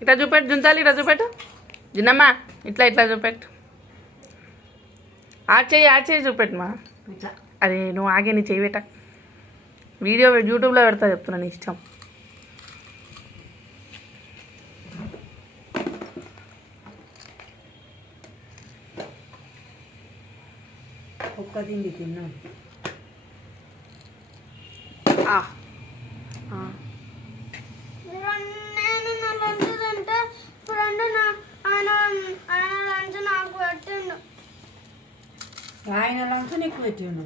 ఇట్లా చూపెట్టు జుంతాలి, ఇట్లా చూపెట్టు జిన్నమ్మ, ఇట్లా ఇట్లా చూపెట్టు. ఆచేయి చూపెట్టు మా. అరే నువ్వు ఆగే, నీ చెయ్యి పెట్ట. వీడియో యూట్యూబ్లో పెడతా, చెప్తున్నా నీ ఇష్టం. ఒక్క తిండి తిన్నాను. నేను నా లంచ్ తింటే ఫ్రెండ్ ఆయన లంచ్ నాకు పెట్టిండు. ఆయన లంచ్ నీకు పెట్టిండు.